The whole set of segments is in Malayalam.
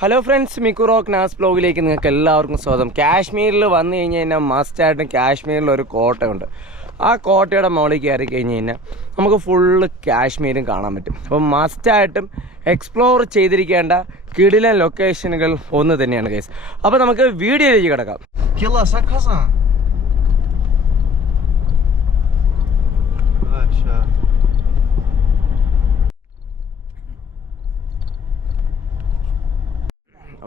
ഹലോ ഫ്രണ്ട്സ് മിക്കുറോക്ക് നാസ് ബ്ലോഗിലേക്ക് നിങ്ങൾക്ക് എല്ലാവർക്കും സ്വാഗതം. കാശ്മീരിൽ വന്നു കഴിഞ്ഞ് കഴിഞ്ഞാൽ മസ്റ്റായിട്ടും കാശ്മീരിൽ ഒരു കോട്ടയുണ്ട് ആ കോട്ടയുടെ മുകളിൽ കയറി കഴിഞ്ഞ് കഴിഞ്ഞാൽ നമുക്ക് ഫുള്ള് കാശ്മീരും കാണാൻ പറ്റും. അപ്പം മസ്റ്റായിട്ടും എക്സ്പ്ലോർ ചെയ്തിരിക്കേണ്ട കിടിലൻ ലൊക്കേഷനുകൾ ഒന്ന് തന്നെയാണ് കേസ് അപ്പോൾ നമുക്ക് വീഡിയോയിലേക്ക് കിടക്കാം.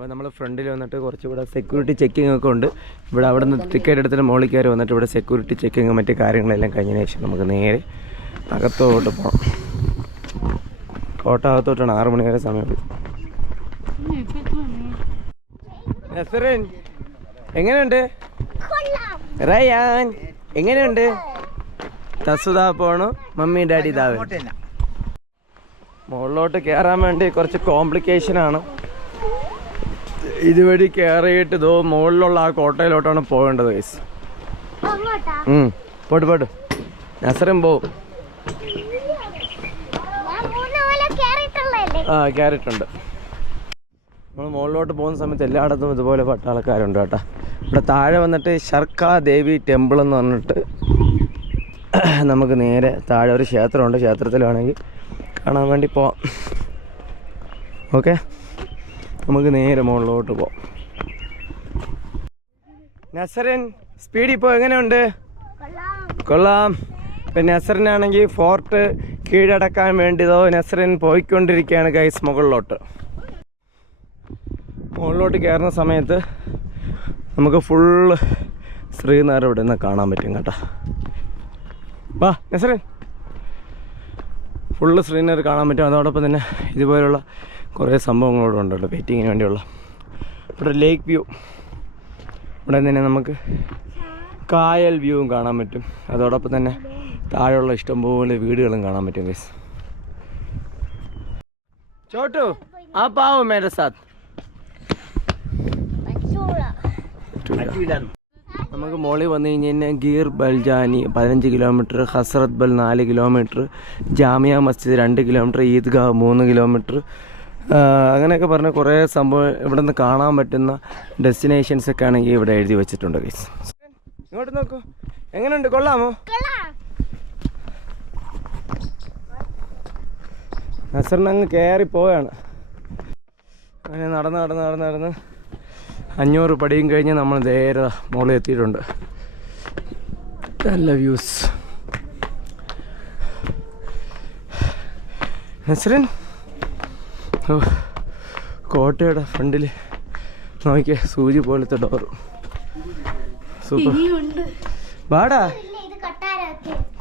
അപ്പോൾ നമ്മൾ ഫ്രണ്ടിൽ വന്നിട്ട് കുറച്ച് ഇവിടെ സെക്യൂരിറ്റി ചെക്കിംഗ് ഒക്കെ ഉണ്ട്. ഇവിടെ അവിടെ നിന്ന് ടിക്കറ്റ് എടുത്തിട്ട് മുകളിൽ കയറി വന്നിട്ട് ഇവിടെ സെക്യൂരിറ്റി ചെക്കിങ് മറ്റു കാര്യങ്ങളെല്ലാം കഴിഞ്ഞതിന് ശേഷം നമുക്ക് നേരെ അകത്തോട്ട് പോകാം. കോട്ട അകത്തോട്ടാണ് ആറ് മണി വരെ സമയം. നസറിൻ എങ്ങനെയുണ്ട്? റയാൻ എങ്ങനെയുണ്ട്? തസുദാ പോണു മമ്മി ഡാഡി ദാവൻ മുകളിലോട്ട് കയറാൻ വേണ്ടി കുറച്ച് കോംപ്ലിക്കേഷൻ ആണ്. ഇതുവഴി കയറിയിട്ട് ഇതോ മുകളിലുള്ള ആ കോട്ടയിലോട്ടാണ് പോകേണ്ടത് ഗൈസ് പോട്ട് പോട്ട് നസറും പോവും ആ കയറിയിട്ടുണ്ട് നമ്മൾ മുകളിലോട്ട് പോകുന്ന സമയത്ത് എല്ലായിടത്തും ഇതുപോലെ പട്ടാളക്കാരുണ്ട് കേട്ടോ. ഇവിടെ താഴെ വന്നിട്ട് ശർക്കാ ദേവി ടെമ്പിൾ എന്ന് പറഞ്ഞിട്ട് നമുക്ക് നേരെ താഴെ ഒരു ക്ഷേത്രമുണ്ട്. ക്ഷേത്രത്തിലാണെങ്കിൽ കാണാൻ വേണ്ടി പോവാം. ഓക്കെ? നമുക്ക് നേരെ മുകളിലോട്ട് പോവാം. നസറിൻ സ്പീഡിൽ ഇപ്പോൾ എങ്ങനെയുണ്ട്? കൊള്ളാം. ഇപ്പം നസറിനാണെങ്കിൽ ഫോർട്ട് കീഴടക്കാൻ വേണ്ടിയതോ നസറിൻ പോയിക്കൊണ്ടിരിക്കുകയാണ് ഗൈസ് മുകളിലോട്ട്. മുകളിലോട്ട് കയറുന്ന സമയത്ത് നമുക്ക് ഫുള്ള് ശ്രീനഗർ ഇവിടെ നിന്ന് കാണാൻ പറ്റും കേട്ടോ. വാ നസറിൻ. ഫുള്ള് ശ്രീനഗർ കാണാൻ പറ്റും. അതോടൊപ്പം തന്നെ ഇതുപോലുള്ള കുറേ സംഭവങ്ങളോട് ഉണ്ടല്ലോ വെയിറ്റിങ്ങിന് വേണ്ടിയുള്ള. ഇവിടെ ലേക്ക് വ്യൂ ഇവിടെ തന്നെ നമുക്ക് കായൽ വ്യൂവും കാണാൻ പറ്റും. അതോടൊപ്പം തന്നെ താഴെയുള്ള ഇഷ്ടംപോലെ വീടുകളും കാണാൻ പറ്റും ഗൈസ് ചോട്ടു ആ പാവ മേരെ സാത്ത്. പറ്റൂല നമുക്ക് മോളിൽ വന്നു കഴിഞ്ഞ് കഴിഞ്ഞാൽ ഗീർ ബൽജാനി പതിനഞ്ച് കിലോമീറ്റർ ഹസ്രത് ബൽ നാല് കിലോമീറ്റർ ജാമിയ മസ്ജിദ് രണ്ട് കിലോമീറ്റർ ഈദ്ഗാഹ് മൂന്ന് കിലോമീറ്റർ അങ്ങനെയൊക്കെ പറഞ്ഞ കുറേ സംഭവം ഇവിടെ നിന്ന് കാണാൻ പറ്റുന്ന ഡെസ്റ്റിനേഷൻസ് ഒക്കെ ആണെങ്കിൽ ഇവിടെ എഴുതി വെച്ചിട്ടുണ്ട് ഗൈസ് ഇങ്ങോട്ട് നോക്കൂ. എങ്ങനെയുണ്ട്? കൊള്ളാമോ? കൊള്ളാം നസറിന് അങ്ങ് കയറി പോവാണ്. അങ്ങനെ നടന്ന് നടന്ന് നടന്ന് നടന്ന് അഞ്ഞൂറ് പടിയും കഴിഞ്ഞ് നമ്മൾ നേരെ മുകളിൽ എത്തിയിട്ടുണ്ട്. നല്ല വ്യൂസ് നസറിൻ? കോട്ടയുടെ ഫ്രണ്ടിൽ നോക്കിയ സൂചി പോലത്തെ ഡോറും സൂപ്പർ. വാടാ.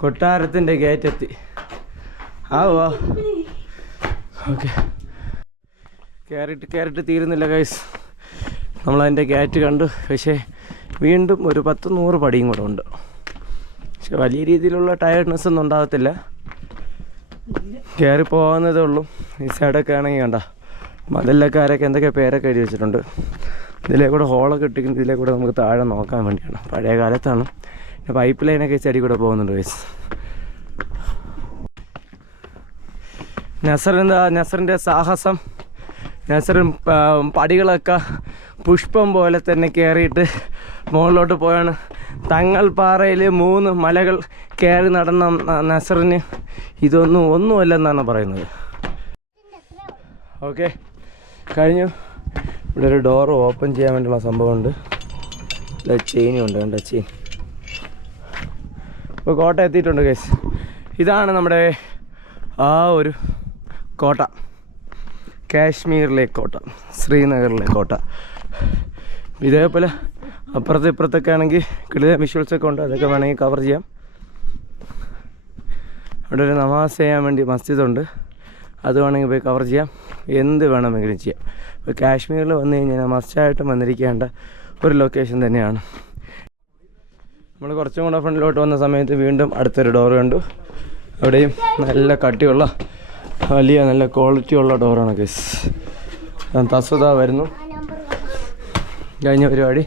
കൊട്ടാരത്തിന്റെ ഗേറ്റ് എത്തി ആ വാ. ഓക്കെ. കയറിയിട്ട് കയറിയിട്ട് തീരുന്നില്ല ഗൈസ് നമ്മളതിന്റെ ഗേറ്റ് കണ്ടു പക്ഷേ വീണ്ടും ഒരു പത്ത് നൂറ് പടിയും കൂടെ ഉണ്ട്. പക്ഷെ വലിയ രീതിയിലുള്ള ടയർഡ്നെസ് ഒന്നും ഉണ്ടാകത്തില്ല. കയറി പോകുന്നതേ ഉള്ളൂ. ഈ സൈഡൊക്കെ ആണെങ്കിൽ കണ്ട മതിലക്കാരൊക്കെ എന്തൊക്കെ പേരൊക്കെ എഴുതി വെച്ചിട്ടുണ്ട്. ഇതിലേ കൂടെ ഹോളൊക്കെ ഇട്ടിരിക്കുന്ന ഇതിലേ കൂടെ നമുക്ക് താഴെ നോക്കാൻ വേണ്ടിയാണ്. പഴയ കാലത്താണ്. പൈപ്പ് ലൈനൊക്കെ ചെടി കൂടെ പോകുന്നുണ്ട് വയസ്സ് നസറിന്റെ നസറിന്റെ സാഹസം? നസറും പടികളൊക്കെ പുഷ്പം പോലെ തന്നെ കയറിയിട്ട് മുകളിലോട്ട് പോയാണ്. തങ്ങൾ പാറയിൽ മൂന്ന് മലകൾ കയറി നടന്ന നസറിന് ഇതൊന്നും ഒന്നുമല്ലെന്നാണ് പറയുന്നത്. ഓക്കെ. കഴിഞ്ഞു. ഇവിടെ ഒരു ഡോർ ഓപ്പൺ ചെയ്യാൻ വേണ്ടിയുള്ള സംഭവമുണ്ട്. ചെയിനും ഉണ്ട് കണ്ട? ചെയിൻ ഇപ്പോൾ കോട്ട എത്തിയിട്ടുണ്ട് കേസ് ഇതാണ് നമ്മുടെ ആ ഒരു കോട്ട. കാശ്മീരിലെ കോട്ട ശ്രീനഗറിലെ കോട്ട. ഇതേപോലെ അപ്പുറത്ത് ഇപ്പുറത്തൊക്കെ ആണെങ്കിൽ കിളിത വിഷ്വൽസൊക്കെ ഉണ്ട് അതൊക്കെ വേണമെങ്കിൽ കവർ ചെയ്യാം. അവിടെ ഒരു നമാസ് ചെയ്യാൻ വേണ്ടി മസ്ജിദുണ്ട് അത് വേണമെങ്കിൽ പോയി കവർ ചെയ്യാം. എന്ത് വേണമെങ്കിലും ചെയ്യാം. ഇപ്പോൾ കാശ്മീരിൽ വന്നു കഴിഞ്ഞാൽ മസ്റ്റായിട്ടും വന്നിരിക്കേണ്ട ഒരു ലൊക്കേഷൻ തന്നെയാണ്. നമ്മൾ കുറച്ചും കൂടെ ഫ്രണ്ടിലോട്ട് വന്ന സമയത്ത് വീണ്ടും അടുത്തൊരു ഡോർ കണ്ടു. അവിടെയും നല്ല കട്ടിയുള്ള വലിയ നല്ല ക്വാളിറ്റി ഉള്ള ഡോറാണ് കേസ് തസ്വത വരുന്നു. കഴിഞ്ഞ പരിപാടി.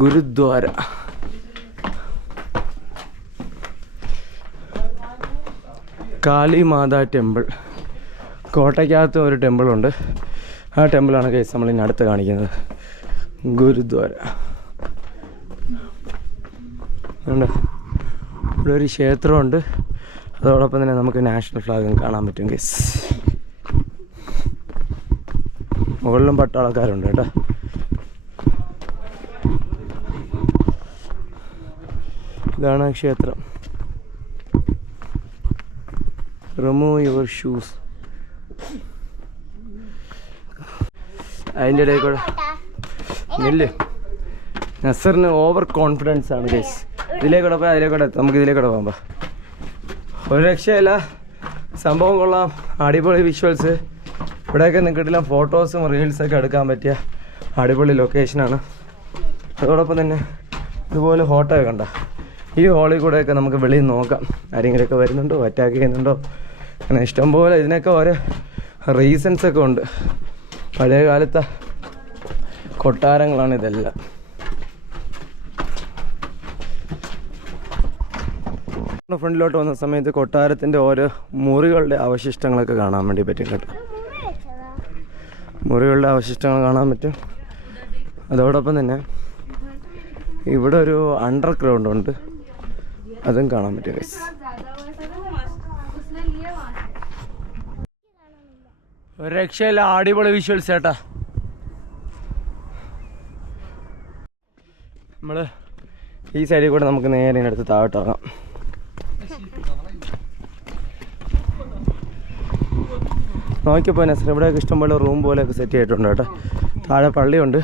ഗുരുദ്വാര. കാളി മാതാ ടെമ്പിൾ. കോട്ടയ്ക്കകത്ത് ഒരു ടെമ്പിളുണ്ട് ആ ടെമ്പിളാണ് കേസ് നമ്മൾ ഇനി അടുത്ത് കാണിക്കുന്നത്. ഗുരുദ്വാര. ഇവിടെ ഒരു ക്ഷേത്രമുണ്ട്. അതോടൊപ്പം തന്നെ നമുക്ക് നാഷണൽ ഫ്ലാഗും കാണാൻ പറ്റും കേസ് മുകളിലും പട്ടാളക്കാരുണ്ട് കേട്ടോ. ഇതാണ് ക്ഷേത്രം. Remove your shoes. അതിന്റെ ഇടയിൽ കൂടെ. ഇല്ലേ? നസറിന് ഓവർ കോൺഫിഡൻസ് ആണ് ഗൈസ് ഇതിലേക്കൂടെ പോയാൽ അതിലേക്കൂടെ നമുക്ക് ഇതിലേക്കൂടെ പോകാം. ഒരു രക്ഷയില്ല. സംഭവം കൊള്ളാം. അടിപൊളി വിഷ്വൽസ് ഇവിടെയൊക്കെ നിൽക്കിട്ടില്ല ഫോട്ടോസും റീൽസൊക്കെ എടുക്കാൻ പറ്റിയ അടിപൊളി ലൊക്കേഷനാണ് അതോടൊപ്പം തന്നെ ഇതുപോലെ ഫോട്ടോ ഒക്കെ ഉണ്ടോ ഈ ഹോളിൽ കൂടെയൊക്കെ നമുക്ക് വെളിയിൽ നോക്കാം. ആരെങ്കിലുമൊക്കെ വരുന്നുണ്ടോ? അറ്റാക്ക് ചെയ്യുന്നുണ്ടോ? അങ്ങനെ ഇഷ്ടംപോലെ ഇതിനൊക്കെ ഓരോ റീസൺസ് ഒക്കെ ഉണ്ട്. പഴയ കാലത്തെ കൊട്ടാരങ്ങളാണ് ഇതെല്ലാം. ഫ്രണ്ടിലോട്ട് വന്ന സമയത്ത് കൊട്ടാരത്തിന്റെ ഓരോ മുറികളുടെ അവശിഷ്ടങ്ങളൊക്കെ കാണാൻ വേണ്ടി പറ്റും കേട്ടോ. മുറികളുടെ അവശിഷ്ടങ്ങൾ കാണാൻ പറ്റും. അതോടൊപ്പം തന്നെ ഇവിടെ ഒരു അണ്ടർ ഗ്രൗണ്ട് ഉണ്ട്. അതും കാണാൻ പറ്റും. രക്ഷയില്ല അടിപൊളി വിഷ്വൽസ് ചേട്ടാ നമ്മൾ ഈ സൈഡിൽ കൂടെ നമുക്ക് നേരെ അടുത്ത് താഴോട്ട് ഇറങ്ങാം. നോക്കിയപ്പോൾ നസർ ഇവിടെയൊക്കെ ഇഷ്ടംപോലെ റൂം പോലെയൊക്കെ സെറ്റ് ചെയ്തിട്ടുണ്ട് കേട്ടോ. താഴെ പള്ളിയുണ്ട്.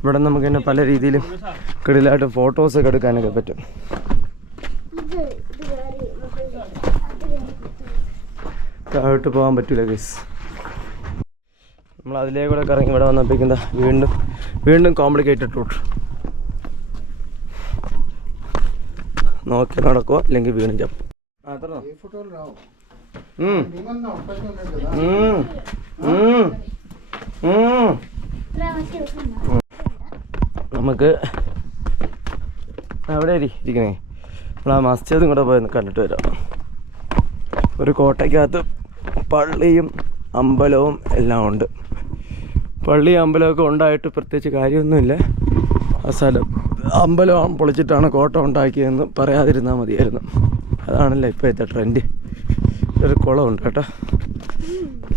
ഇവിടെ നമുക്ക് തന്നെ പല രീതിയിലും കിടിലായിട്ട് ഫോട്ടോസൊക്കെ എടുക്കാനൊക്കെ പറ്റും. താഴോട്ട് പോകാൻ പറ്റില്ല ഗൈസ് നമ്മൾ അതിലേ കൂടെ കറങ്ങി ഇവിടെ വന്നപ്പോഴേക്കും വീണ്ടും വീണ്ടും കോംപ്ലിക്കേറ്റഡ് റൂട്ട് നോക്കി നടക്കുക അല്ലെങ്കിൽ വീണ്ടും ചപ്പും. നമുക്ക് അവിടെ ഇരി ഇരിക്കണേ. നമ്മൾ ആ മസ്ജിദും കൂടെ പോയി കണ്ടിട്ട് വരാം. ഒരു കോട്ടയ്ക്കകത്ത് പള്ളിയും അമ്പലവും എല്ലാം ഉണ്ട്. പള്ളി അമ്പലമൊക്കെ ഉണ്ടായിട്ട് പ്രത്യേകിച്ച് കാര്യമൊന്നുമില്ല. ആ സ്ഥലം അമ്പലം പൊളിച്ചിട്ടാണ് കോട്ട ഉണ്ടാക്കിയതെന്ന് പറയാതിരുന്നാൽ മതിയായിരുന്നു. അതാണല്ലോ ഇപ്പോഴത്തെ ട്രെൻഡ് ഒരു കുളമുണ്ട് കേട്ടോ.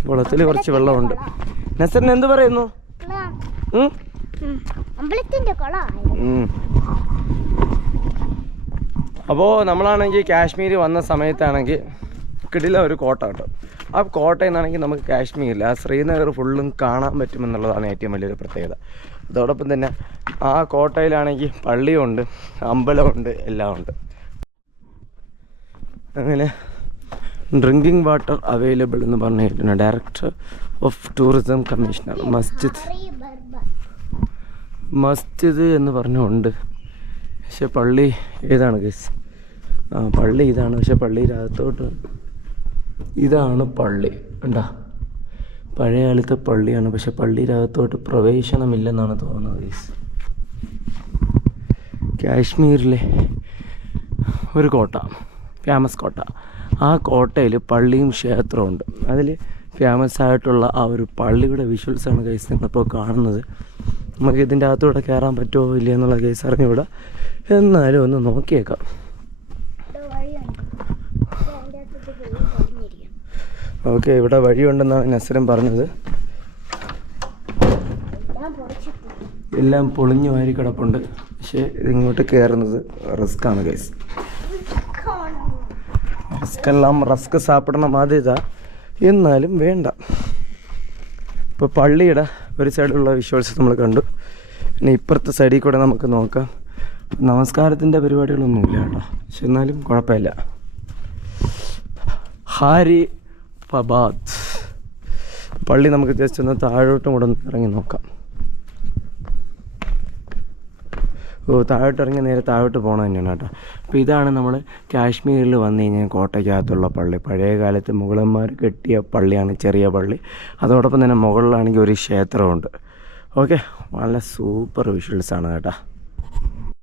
കുളത്തിൽ കുറച്ച് വെള്ളമുണ്ട്. നസറിന് എന്ത് പറയുന്നു? അപ്പോൾ നമ്മളാണെങ്കിൽ കാശ്മീർ വന്ന സമയത്താണെങ്കിൽ കിടില ഒരു കോട്ട കേട്ടോ. ആ കോട്ടയിൽ നിന്നാണെങ്കിൽ നമുക്ക് കാശ്മീരിൽ ആ ശ്രീനഗർ ഫുള്ളും കാണാൻ പറ്റുമെന്നുള്ളതാണ് ഏറ്റവും വലിയൊരു പ്രത്യേകത. അതോടൊപ്പം തന്നെ ആ കോട്ടയിലാണെങ്കിൽ പള്ളിയുണ്ട് അമ്പലമുണ്ട് എല്ലാം ഉണ്ട് അങ്ങനെ ഡ്രിങ്കിങ് വാട്ടർ അവൈലബിൾ എന്ന് പറഞ്ഞിരിക്കുന്നു ഡയറക്ടർ ഓഫ് ടൂറിസം കമ്മീഷണർ മസ്ജിദ്. മസ്ജിദ് എന്ന് പറഞ്ഞുണ്ട് പക്ഷെ പള്ളി ഏതാണ് ഗസ് ആ പള്ളി ഇതാണ്. പക്ഷെ പള്ളിയിലകത്തോട്ട് ഇതാണ് പള്ളി. ഉണ്ടാ പഴയ കാലത്തെ പള്ളിയാണ്. പക്ഷെ പള്ളിയിലകത്തോട്ട് പ്രവേശനമില്ലെന്നാണ് തോന്നുന്നത് കാശ്മീരിലെ ഒരു കോട്ട ഫേമസ് കോട്ട. ആ കോട്ടയിൽ പള്ളിയും ക്ഷേത്രവും ഉണ്ട്. അതിൽ ഫേമസ് ആയിട്ടുള്ള ആ ഒരു പള്ളിയുടെ വിഷ്വൽസാണ് കേസ് നിങ്ങളിപ്പോൾ കാണുന്നത്. നമുക്ക് ഇതിന്റെ അകത്തൂടെ കയറാൻ പറ്റുമോ ഇല്ല എന്നുള്ള കേസ് അറിഞ്ഞൂടെ എന്നാലും ഒന്ന് നോക്കിയേക്കാം ഇവിടെ വഴിയുണ്ട് പക്ഷെ അതിന്റെ അകത്തോട്ട് പോയി കഴിഞ്ഞിരിക്കണം ഓക്കെ ഇവിടെ വഴിയുണ്ടെന്നാണ് നസരം പറഞ്ഞത്. എല്ലാം പൊളിഞ്ഞു വാരി കിടപ്പുണ്ട്. പക്ഷേ ഇതിങ്ങോട്ട് കയറുന്നത് റിസ്ക്കാണ് ഗൈസ് റിസ്ക് എല്ലാം റിസ്ക് സാപ്പിടണം ആദ്യത എന്നാലും വേണ്ട. ഇപ്പോൾ പള്ളിയുടെ ഒരു സൈഡിലുള്ള വിഷ്വൽസ് നമ്മൾ കണ്ടു. പിന്നെ ഇപ്പുറത്തെ സൈഡിൽ കൂടെ നമുക്ക് നോക്കാം. നമസ്കാരത്തിന്റെ പരിപാടികളൊന്നുമില്ല കേട്ടോ. പക്ഷെ എന്നാലും കുഴപ്പമില്ല. ഹാരി ഫബാദ് പള്ളി നമുക്ക് ജസ്റ്റ് ഒന്ന് താഴോട്ടും കൂടെ ഇറങ്ങി നോക്കാം. ഓ താഴോട്ട് ഇറങ്ങി നേരെ താഴോട്ട് പോകണം തന്നെയാണ് കേട്ടോ. അപ്പോൾ ഇതാണ് നമ്മൾ കാശ്മീരിൽ വന്നു കഴിഞ്ഞാൽ കോട്ടയ്ക്കകത്തുള്ള പള്ളി. പഴയ കാലത്ത് മുഗളന്മാർ കെട്ടിയ പള്ളിയാണ് ചെറിയ പള്ളി. അതോടൊപ്പം തന്നെ മുകളിലാണെങ്കിൽ ഒരു ക്ഷേത്രമുണ്ട്. ഓക്കെ? നല്ല സൂപ്പർ വിഷ്വൽസ് ആണ് കേട്ടോ.